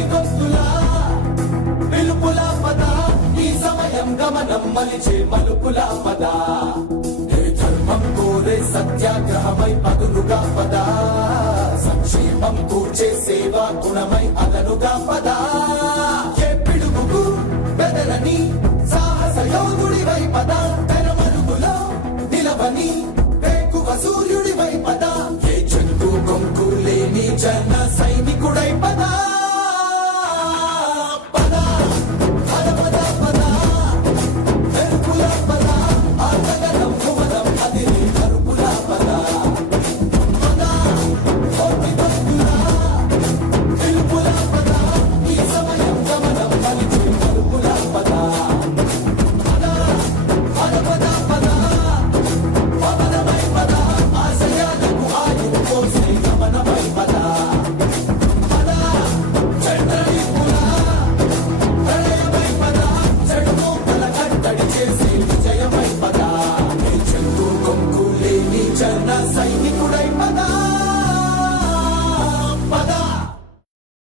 కోటి గొంతులా పిలుపులా పద ఈ సమయం గమనం మలిచే మలుపులా పద ధర్మం కోరే సత్యాగ్రహమై పదులుగా పద సంక్షేమం కూర్చే సేవా గుణమై అదనుగా పద